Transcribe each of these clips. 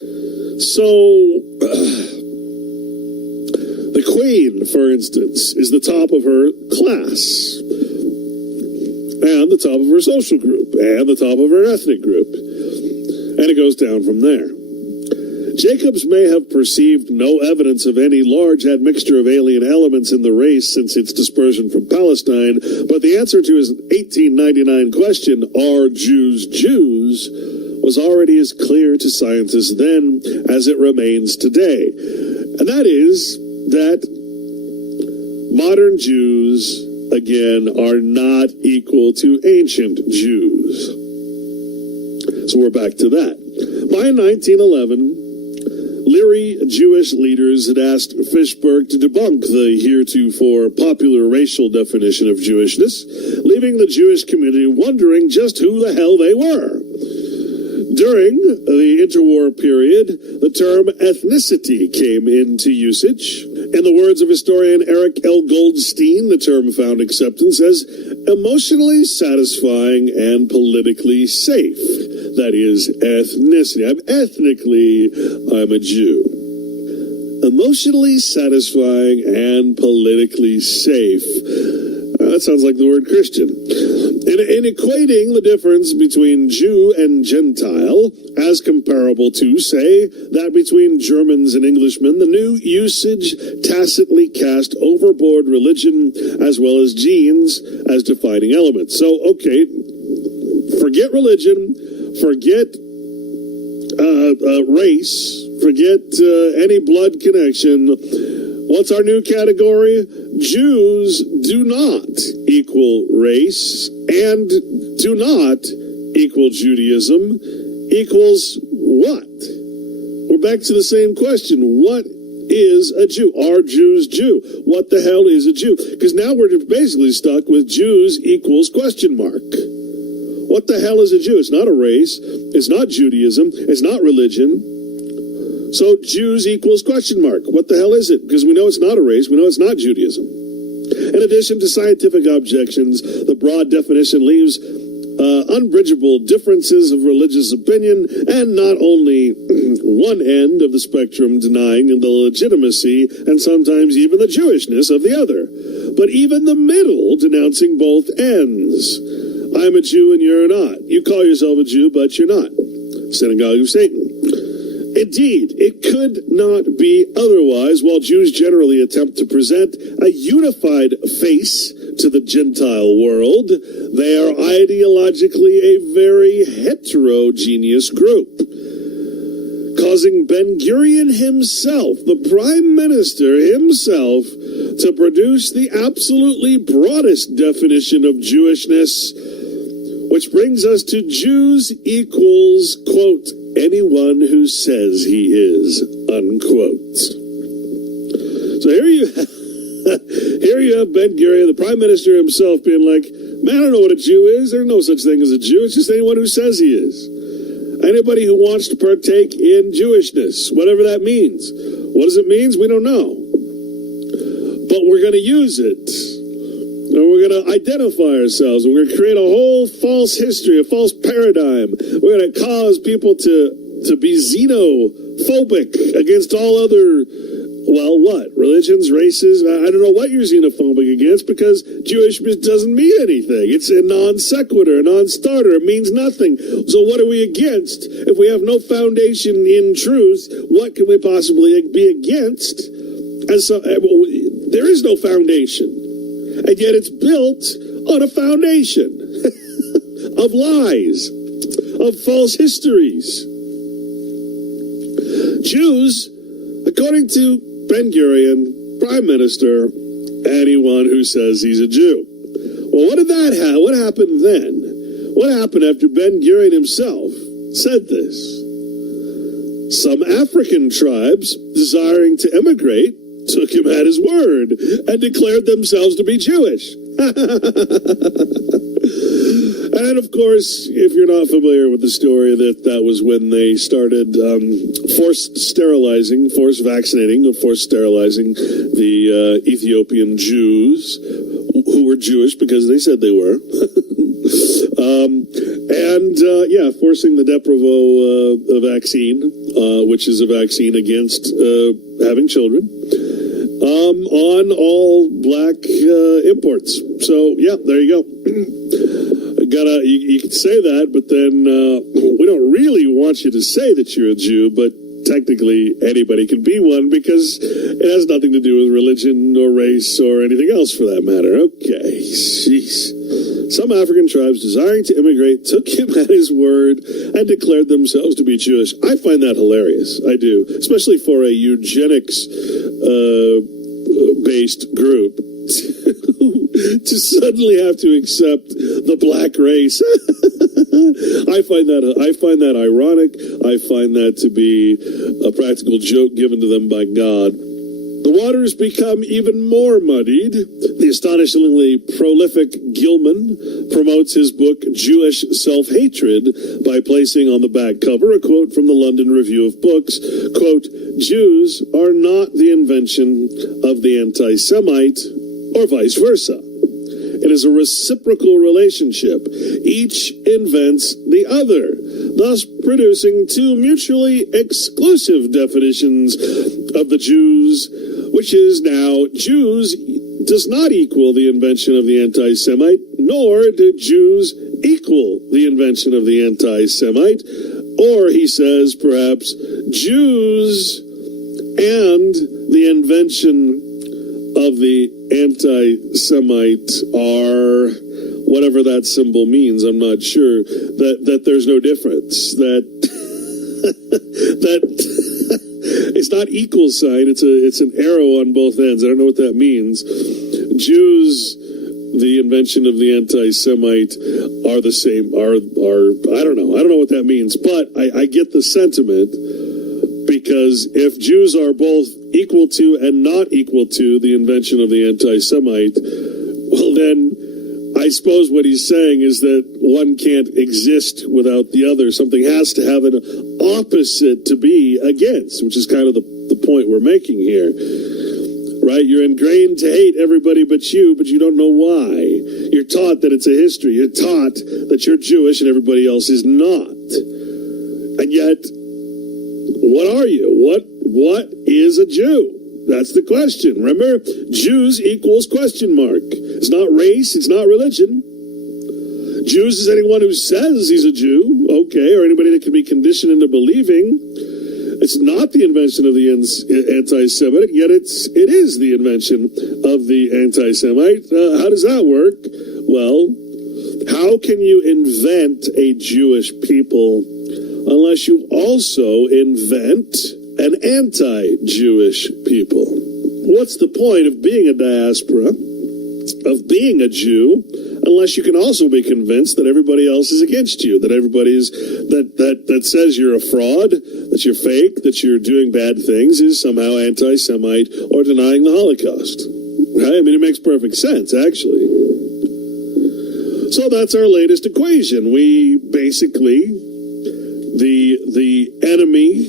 So, the Queen, for instance, is the top of her class, and the top of her social group, and the top of her ethnic group. And it goes down from there. Jacobs may have perceived no evidence of any large admixture of alien elements in the race since its dispersion from Palestine, but the answer to his 1899 question, are Jews Jews, was already as clear to scientists then as it remains today. And that is that modern Jews, again, are not equal to ancient Jews. So we're back to that. By 1911, leery Jewish leaders had asked Fishberg to debunk the heretofore popular racial definition of Jewishness, leaving the Jewish community wondering just who the hell they were. During the interwar period, the term ethnicity came into usage. In the words of historian Eric L. Goldstein, the term found acceptance as emotionally satisfying and politically safe. That is, ethnicity. I'm a Jew. Emotionally satisfying and politically safe. That sounds like the word Christian. In equating the difference between Jew and Gentile as comparable to, say, that between Germans and Englishmen, the new usage tacitly cast overboard religion as well as genes as defining elements. So, okay, forget religion, forget race, forget any blood connection. What's our new category? Jews do not equal race and do not equal Judaism. Equals what? We're back to the same question. What is a Jew? Are Jews Jew? What the hell is a Jew? Because now we're basically stuck with Jews equals question mark. What the hell is a Jew? It's not a race. It's not Judaism. It's not religion. So Jews equals question mark. What the hell is it? Because we know it's not a race. We know it's not Judaism. In addition to scientific objections, the broad definition leaves unbridgeable differences of religious opinion, and not only one end of the spectrum denying the legitimacy and sometimes even the Jewishness of the other, but even the middle denouncing both ends. I'm a Jew and you're not. You call yourself a Jew, but you're not. Synagogue of Satan. Indeed, it could not be otherwise. While Jews generally attempt to present a unified face to the Gentile world, they are ideologically a very heterogeneous group, causing Ben-Gurion himself, the Prime Minister himself, to produce the absolutely broadest definition of Jewishness, which brings us to Jews equals, quote, anyone who says he is, unquote. So here you have Ben-Gurion, the Prime Minister himself, being like, man, I don't know what a Jew is. There's no such thing as a Jew. It's just anyone who says he is. Anybody who wants to partake in Jewishness, whatever that means. What does it mean? We don't know. But we're going to use it. And we're going to identify ourselves. And we're going to create a whole false history, a false paradigm. We're going to cause people to be xenophobic against all other, well, what? Religions, races? I don't know what you're xenophobic against, because Jewish doesn't mean anything. It's a non sequitur, a non-starter. It means nothing. So what are we against? If we have no foundation in truth, what can we possibly be against? And so there is no foundation. And yet it's built on a foundation of lies, of false histories. Jews, according to Ben-Gurion, Prime Minister, anyone who says he's a Jew. Well, what happened then? What happened after Ben-Gurion himself said this? Some African tribes desiring to emigrate took him at his word and declared themselves to be Jewish. And of course, if you're not familiar with the story, that was when they started forced sterilizing the Ethiopian Jews who were Jewish because they said they were. And, forcing the Depo vaccine, which is a vaccine against having children, on all black imports. So, yeah, there you go. You can say that, but then we don't really want you to say that you're a Jew, but technically anybody can be one because it has nothing to do with religion or race or anything else for that matter. Okay, jeez. Some African tribes desiring to immigrate took him at his word and declared themselves to be Jewish. I find that hilarious. I do, especially for a eugenics based group to suddenly have to accept the black race. I find that ironic. I find that to be a practical joke given to them by God. The waters become even more muddied. The astonishingly prolific Gilman promotes his book Jewish Self-Hatred by placing on the back cover a quote from the London Review of Books, quote, "Jews are not the invention of the anti-Semite or vice versa. It is a reciprocal relationship. Each invents the other, thus producing two mutually exclusive definitions of the Jews, which is now Jews does not equal the invention of the anti-Semite, nor do Jews equal the invention of the anti-Semite." Or, he says, perhaps, Jews and the invention of the anti-Semite are, whatever that symbol means, I'm not sure, that there's no difference, that that it's not equal sign, it's an arrow on both ends. I don't know what that means. Jews, the invention of the anti-Semite, are the same, are I don't know what that means, but I get the sentiment, because if Jews are both equal to and not equal to the invention of the anti-Semite, well then, I suppose what he's saying is that one can't exist without the other. Something has to have an opposite to be against, which is kind of the point we're making here. Right? You're ingrained to hate everybody but you don't know why. You're taught that it's a history. You're taught that you're Jewish and everybody else is not. And yet, what are you? What is a Jew? That's the question. Remember, Jews equals question mark. It's not race. It's not religion. Jews is anyone who says he's a Jew, okay, or anybody that can be conditioned into believing. It's not the invention of the anti-Semitic, yet it is the invention of the anti-Semite. How does that work? Well, how can you invent a Jewish people unless you also invent an anti-Jewish people? What's the point of being a diaspora, of being a Jew, unless you can also be convinced that everybody else is against you, that everybody's that says you're a fraud, that you're fake, that you're doing bad things is somehow anti-Semite or denying the Holocaust? Right? I mean, it makes perfect sense, actually. So that's our latest equation. We basically, the enemy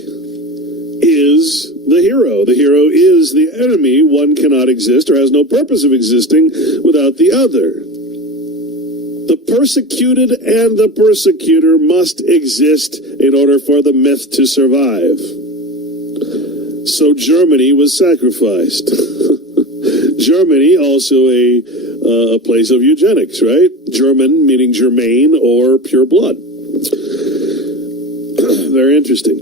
is the hero. The hero is the enemy. One cannot exist or has no purpose of existing without the other. The persecuted and the persecutor must exist in order for the myth to survive. So Germany was sacrificed. Germany, also a place of eugenics, right? German meaning Germain or pure blood. Very interesting.